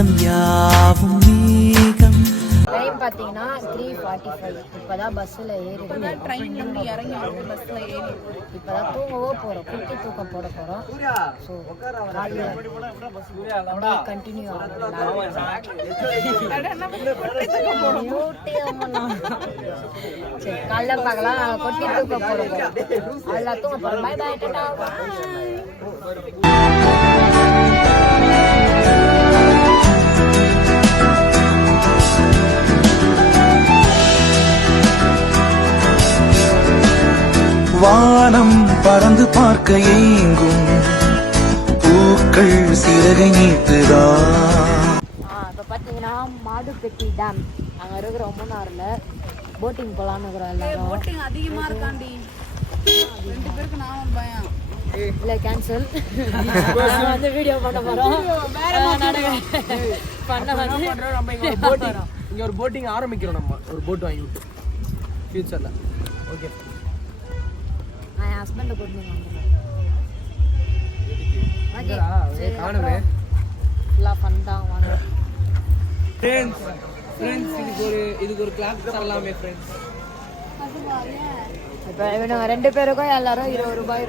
வானம் யாவும் மேகம். டைம் பார்த்தீங்கன்னா 3:45. இப்போதான் பஸ்ஸில் ஏறி ட்ரெயின்லேருந்து இறங்கி வந்து பஸ்ஸில் ஏறி இப்போதான் தூங்கவோ போகிறோம், குட்டி தூக்கம் போட போகிறோம். ஸோ அப்படியே கண்டினியூ ஆகும். சரி, காலைல பார்க்கலாம். கொட்டி தூக்கம் போட போகிறோம். அதில் தூங்க போகிறோம். Bye bye, tata. வானம் பறந்து பார்க்க ஏங்கும் பூக்கள் சிறகை நீட்டுதா. இப்போ பார்த்தீங்கன்னா மாடுபெட்டி டேம் அங்கே இருக்கிற மூணாறுல போட்டிங் போகலான்னு இருக்கிறோம் எல்லாரும். போட்டிங் அதிகமாக இருக்காண்டி 2 பேருக்கு நான் பயம் இல்லை, கேன்சல். நாங்கள் வந்து வீடியோ பண்ண போகிறோம். பண்ண வந்து நம்ம இங்கே ஒரு போட்டிங் ஆரம்பிக்கிறோம். நம்ம ஒரு போட் வாங்கி விட்டு ஃபியூச்சரில். ஓகே, நான் என் ஹஸ்பண்டை கூட்டிட்டு காணுமே ஃபுல்லாக ஃபன் தான். வாங்க ஃப்ரெண்ட்ஸ், இதுக்கு ஒரு கிளாஸ் தரலாமே ஃப்ரெண்ட்ஸ். இப்போ இவனுங்க 2 பேருக்கும் எல்லாரும் 20 ரூபாய்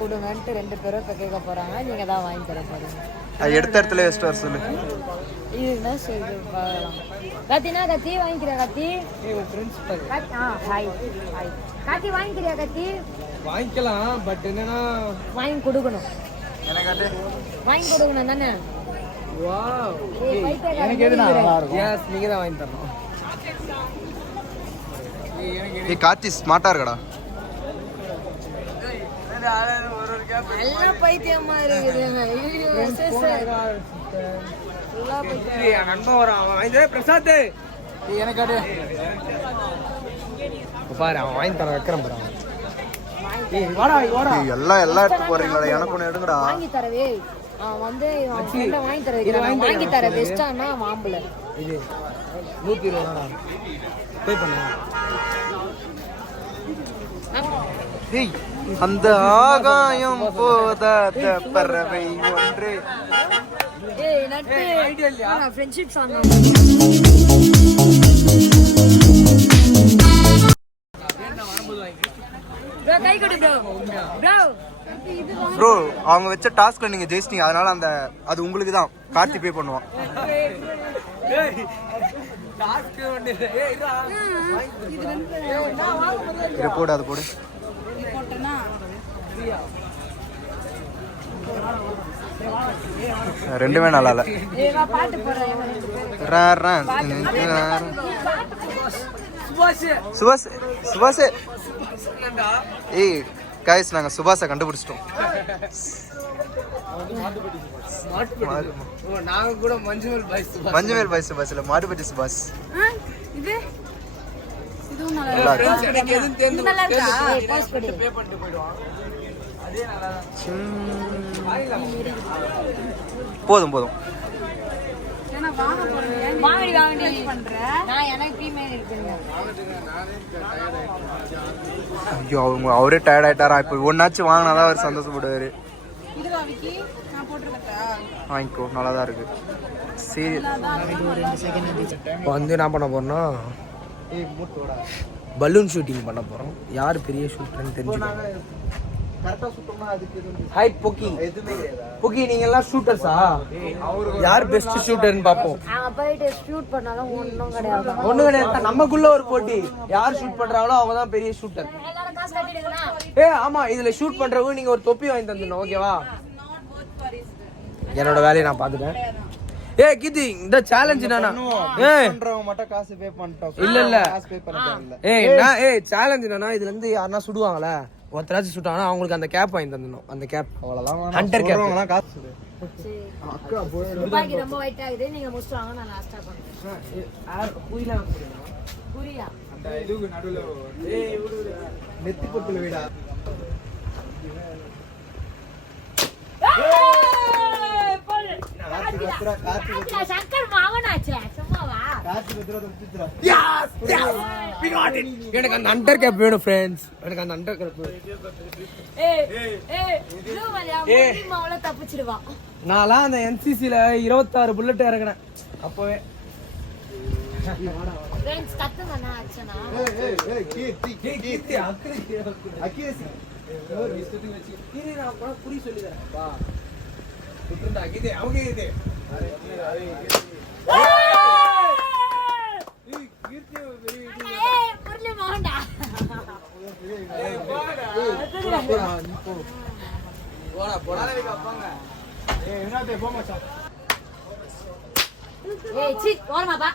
கொடுங்கன்ட்டு 2 பேரும் இப்போ கேட்க போகிறாங்க. நீங்கள் தான் வாங்கி தர போகிறீங்க. அது எடுத்த இடத்துல வச்சுட்டு வர சொல்லு. இதுன்னா சரி பார்க்கலாம். கத்தினா கத்தி வாங்கிக்கிறியா? கத்தி ஹாய் ஹாய் காத்தி வாங்கிக்கிறியா? கத்தி வாங்கிக்கலாம், பட் என்னன்னா வாங்கி கொடுக்கணும். வாங்கி கொடுக்கணும் தானே. வாவ், எனக்கு எது நல்லா இருக்கும். எஸ், நீங்க தான் வாங்கி தரணும். ஏய் கார்த்தி ஸ்மார்ட்டா இருக்கடா. எல்லாம் பைத்தியமா இருக்குது. நண்பன் வரான். பிரசாத், எனக்கு பாரு, அவன் வாங்கி தர வைக்கிறேன் பாரு. எல்லாம் எடுத்து போறீங்களா? எனக்கு ஒன்று எடுங்கடா. வாங்கி தரவே வந்து வாங்கி தர வைக்கிறேன். வாங்கி தர பெஸ்டானா மாம்பழ. இது 120 பே பண்ணு. ஏய், அந்த ஆகாயம் போதாத பறவை ஒன்று. ஏய் நட்பு ஐடியா இல்லையா? Friendship song. ப்ரோ கை கொடு ப்ரோ. ப்ரோ, அவங்க வச்ச டாஸ்க்ல நீங்க ஜெயிச்சிட்டீங்க. அதனால அது உங்களுக்கு தான். கார்த்தி பே பண்ணுவான். இது போடு, அது போடு. ரெண்டுமே நல்லா இல்ல. சுபாஷ். ஏய் கைஸ், நாங்க சுபாஷை கண்டுபிடிச்சிட்டோம். நாங்க கூட மஞ்சுவேல் பாய் சுபாஷ் இல்ல, மாடுபட்டி சுபாஷ். இது இதுவும் எனக்கு எதுவும் தேர்ந்து நல்லா இருக்கா? பே பண்ணிட்டு போயிடுவான். அதே நல்லா போதும். ஏன்னா வாங்க போறேன். வாங்கடி பண்ற. நான் எனக்கு ஃபீமேல் இருக்குங்க. ஐயோ, அவரே டயர்ட் ஆயிட்டாரா? இப்போ ஒன்னாச்சும் வாங்கினாதான் அவர் சந்தோஷப்படுவாரு. இதுவா விக்கி? நான் போட்டுருக்கட்டா? வாங்கிக்கோ, நல்லா தான் இருக்கு. சரி, இப்போ வந்து என்ன பண்ண போறோம்னா பலூன் ஷூட்டிங் பண்ண போறோம். யார் பெரிய ஷூட்டர்னு தெரிஞ்சுக்கோங்க. ஹாய் பொக்கி. பொக்கி, நீங்க எல்லாம் ஷூட்டர்ஸா? யார் பெஸ்ட் ஷூட்டர்னு பாப்போம். அங்க போயிட்டு ஷூட் பண்ணாலும் ஒண்ணும் கிடையாது. நமக்குள்ள ஒரு போட்டி. யார் ஷூட் பண்றாங்களோ அவங்க தான் பெரிய ஷூட்டர். எல்லாரும் காசு கட்டிடுங்களா? ஆமா, இதுல ஷூட் பண்றவங்க நீங்க ஒரு தொப்பி வாங்கி தந்துடணும். ஓகேவா? என்னோட வேலையை நான் பாத்துட்டேன். கீதி, இந்த சேலஞ்ச் என்னன்னா மட்டும் காசு பே பண்ணிட்டோம். இல்ல சேலஞ்ச் என்னன்னா, இதுல இருந்து யாருன்னா சுடுவாங்கல்ல, ஒருத்தராச்சும் சுட்டாங்கன்னா அவங்களுக்கு அந்த கேப் வாங்கி தந்துடணும். அந்த கேப் அவ்வளவுதான். ஹண்டர் கேப் காசு. துப்பாக்கி ரொம்ப வைட் ஆகுது. நீங்க முடிச்சிட்டு வாங்க, நான் லாஸ்டா பண்றேன். புரியா? அந்த இதுக்கு நடுவுல நெத்தி பொட்டுல வீடா. எனக்கு அந்த அண்டர் கேப் வேணும் ஃப்ரெண்ட்ஸ். எனக்கு அந்த அண்டர் கேப் தப்பிச்சிடுவான். நான்லாம் அந்த என்சிசில 26 புல்லட் இறக்குனேன் அப்பவே. ஃப்ரெண்ட்ஸ் கத்துங்கண்ணா அச்சனா. குறி சொல்லி தரேன்ப்பா. அவங்க இது புரியல மோகன்டா. ஏய் சி ஓரமாப்பா.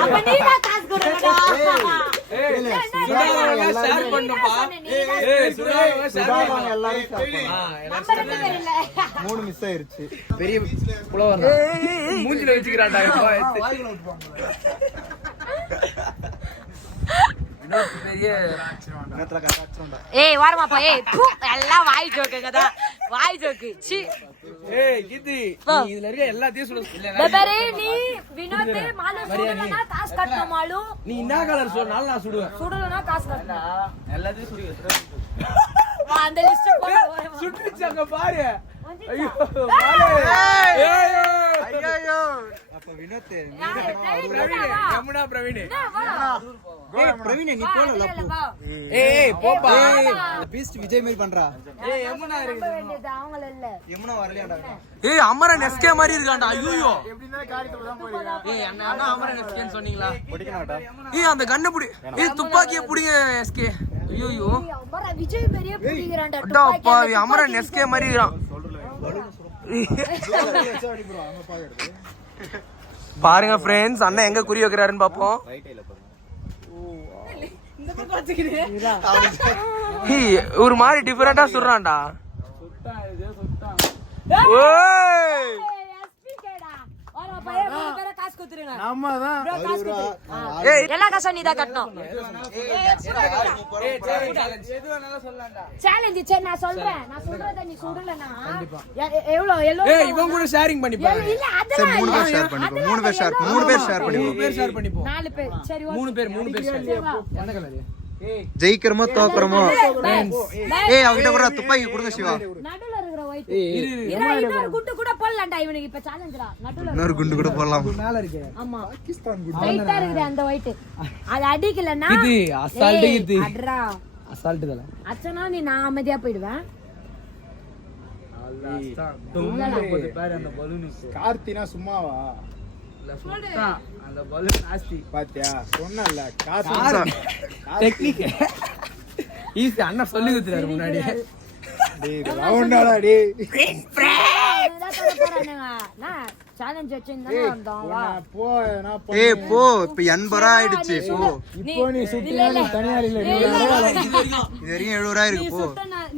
அப்ப நீ தான் காசு கொடுடா. ஷேர் பண்ணுப்பா. நம்பர் தெரியல. 3 மிஸ் ஆயிருச்சு. பெரிய புலவர் மூஞ்சில வச்சுக்கிறான்டா. பெரிய ஏய் ஓரமாப்பா. ஏய் பூ எல்லாம் வாய் ஜோக்குங்கடா. வாய் ஜோக்கு. சி ஏய் கீர்த்தி நீ இதுல இருக்க எல்லாத்தையும் சுடு. பெபரே நீ வினோத் மாலு சுடுனா காசு கட்டணும் மாலு. நீ என்ன கலர் சொன்னாலும் நான் சுடுவேன். சுடுனா காசு கட்டணும். எல்லாத்தையும் சுடுவேன். வா அந்த லிஸ்ட் போடு. சுட்டுச்சு அங்க பாரு. ஐயோ ஐயோ அப்ப வினோத் யமுனா பிரவீன். பிரவீன் நீ போல ஏய் போப்பா. பீஸ்ட் விஜய் மாதிரி பண்றா. ஏய் யமுனா இருக்கு. அவங்கள இல்ல. யமுனா வரலையாடா. ஏய் அமரன் எஸ்கே மாதிரி இருக்கான்டா. ஐயோ எப்படினா காரியத்துல தான் போறீங்க. ஏய் அண்ணா அமரன் எஸ்கேன்னு சொன்னீங்களா? படிக்கணும்டா. ஏய் அந்த கண்ணை புடி. ஏய் துப்பாக்கியை புடிங்க எஸ்கே. ஐயோ அமரன் விஜய் பெரிய புடிங்கறான்டா. அடா பாவி அமரன் எஸ்கே மாதிரி இருக்கான். பாருங்க फ्रेंड्स அண்ணா எங்க குறி வைக்கறாருன்னு பாப்போம். ஒரு மாதிரி டிஃபரண்டா சுடுறான்டா. ஓய் காசு குத்துறீங்க. ஆமா தான். ஏய் எல்லா காசு நீ தான் கட்டணும். சேலஞ்ச் சரி நான் சொல்றேன். நான் சொல்றத நீ சுடலனா எவ்வளவு ஏய் இவன் கூட ஷேரிங் பண்ணி பாரு. இல்ல சரி அதெல்லாம் 3 பேர் ஷேர் பண்ணிப்போம். 3 பேர் ஷேர் பண்ணிப்போம். 3 பேர் ஷேர் பண்ணிப்போம். 4 பேர் சரி 3 பேர் என்ன கலர்? ஜெயிக்கிறமோ தோக்குறமோ. ஏய் அவங்கிட்ட கூட துப்பாக்கி கொடுங்க சிவா. நடுவுல இருக்கிற ஒயிட் இன்னொரு குண்டு கூட போடலாம்டா இவனுக்கு இப்ப சேலஞ்சுடா. நடுவுல இன்னொரு குண்டு கூட போடலாம். மேல இருக்கு. ஆமா பாகிஸ்தான் குண்டு டைட்டா இருக்குது அந்த ஒயிட். அது அடிக்கலனா இது அசால்ட் இது. அட்ரா அசால்ட் தல. அச்சனா நீ நான் அமைதியா போய்டுவேன். கார்த்தினா சும்மாவா? அந்த பலூன் நாஸ்தி பாத்தியா சொன்னல கார்த்தி டெக்னிக் ஈஸி அண்ணா சொல்லி கொடுத்தாரு முன்னாடி. டேய் ரவுண்டாடா டேய் நான் சேலஞ்ச் வச்சிருந்தா வந்தோம் வா போ நான் போ. ஏய் போ இப்ப 80 ஆயிடுச்சு போ. இப்போ நீ சுத்தினா நீ தனியா இல்ல நீ இது வரைக்கும் 70 இருக்கு போ.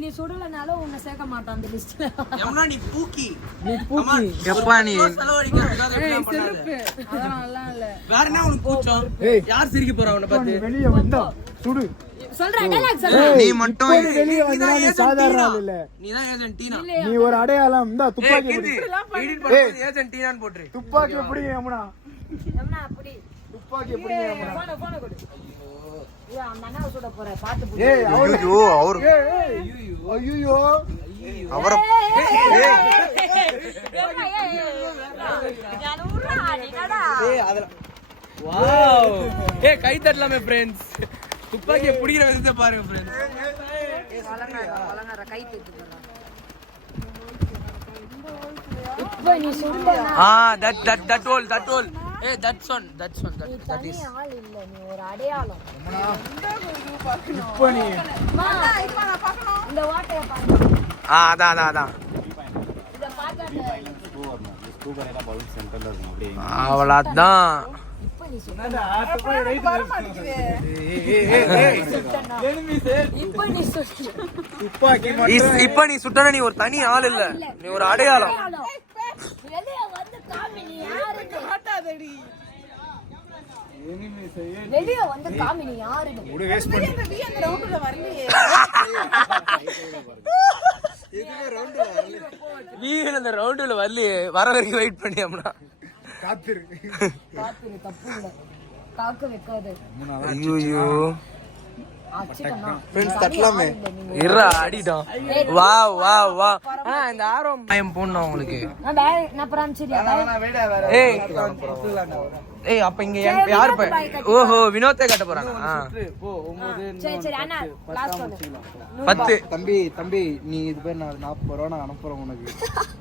நீ சுடலனால உன்னை சேர்க்க மாட்டான் அந்த லிஸ்ட்ல. யமுனா நீ பூக்கி எப்பா நீ அதெல்லாம் இல்ல. வேற என்ன உனக்கு கூச்சம்? யார் சிரிக்க போறா உன்னை பார்த்து? வெளிய வந்தா சுடு. சொல்றேன் டயலாக் சொல்ற. நீ மட்டும் வெளிய வந்தா நீ சாதாரண ஆள் இல்ல. நீ தான் ஏஜென்ட் டீனா. நீ ஒரு அடையாளம் இந்த துப்பாக்கி எடிட் பண்ணும்போது ஏஜென்ட் டீனான்னு போட்ரு. துப்பாக்கி எப்படி யமுனா? யமுனா அப்படி துப்பாக்கி எப்படி யமுனா? போன கொடு. ஐயா அந்த அண்ணா சுட போற பாத்து போ. ஏய் ஐயோ அவர் ஐயோ அவர ஏய் அதல வாவ். ஏய் கை தட்டலாமே फ्रेंड्स. துப்பாக்கியை புடிக்கிற விதத்தை பாருங்க फ्रेंड्स. வலங்கற கை தூக்கு போறா. இப்போ நீ சுடலனா that all ஏய் that's one that is ஆள் இல்ல நீ ஒரு அடையாளம். இப்போ நீ இந்த வாட்டைய பாரு. அதான் இத பாத்தாத அவ்வளவுதான். இப்போ நீ சுடனா. இப்போ நீ சுடனா. துப்பாக்கி இப்ப நீ சுட்டன நீ ஒரு தனி ஆள் இல்ல, நீ ஒரு அடையாளம். வெளிய வந்து காமி நீ யாருன்னு காட்டாதடி. வெளிய வந்து காமி நீ யாருன்னு. ஒரு வேஸ்ட் பண்ணி அந்த ரவுண்டுல வரலையே. வீரன் அந்த ரவுண்டுல வரலையே, வர வரைக்கும் வெயிட் பண்ணியாம்னா காத்துரு தப்பு இல்ல காக்க வைக்காது. ஐயோ ஃப்ரெண்ட்ஸ் தட்டலாமே. இருடா அடிட்டோம். வா வா வா. இந்த ஆர்வம் பயம் போடணும் உங்களுக்கு. ஏய் அப்ப இங்க யாரு ஓஹோ வினோத்தை கட்ட போறாங்க. 10 தம்பி நீ இது பேர் நான் 40 ரூபா நான் அனுப்புறேன் உனக்கு.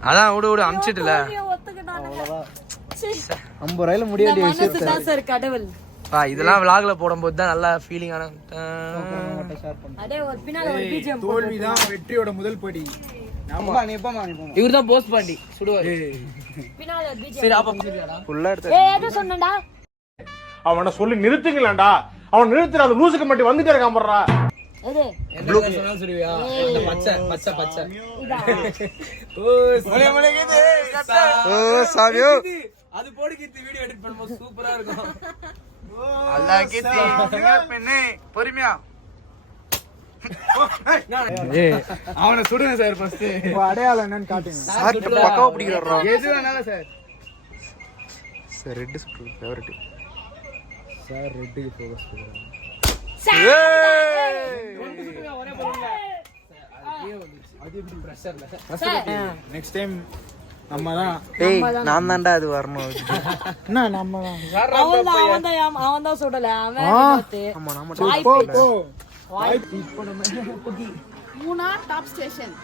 அதான் விடு அமிச்சிட்டுல 50 ரூபாயில முடிய வேண்டிய விஷயம் கடவுள். இதெல்லாம் விளாக்ல போடும்போது தான் நல்லா ஃபீலிங்கான. தோல்விதான் வெற்றியோட முதல் படி. இவர் தான் போஸ்ட் பாண்டி சுடுவாரு. சரி அப்ப ஃபுல்லா எடுத்து சொன்னடா அவனை சொல்லி நிறுத்துங்களேன்டா. அவன் நிறுத்துற அந்த லூசுக்கு மட்டும் வந்துட்டே இருக்கான் போடுறா. அது போடு கீர்த்தி வீடியோ எடிட் பண்ணும்போது சூப்பரா இருக்கும். அல்லாஹ் கீர்த்தி பெண்ணே பொறுமையா அவனை சுடுங்க சார் ஃபர்ஸ்ட். அடையாளம் என்னன்னு காட்டுங்க சார். பக்காவா பிடிக்கிறாரா? எது வேணாலும் சார். சார் ரெட் சுட்டு ஃபேவரட் சார். ரெட்டுக்கு ஃபோக்கஸ் பண்ணுங்க. நெக்ஸ்ட் டைம் நம்ம தான். டேய் நான் தான்டா அது வரணும். என்ன நம்ம தான். அவன் தான் சுடல அவன். ஆமா நாம மூணா டாப் ஸ்டேஷன்.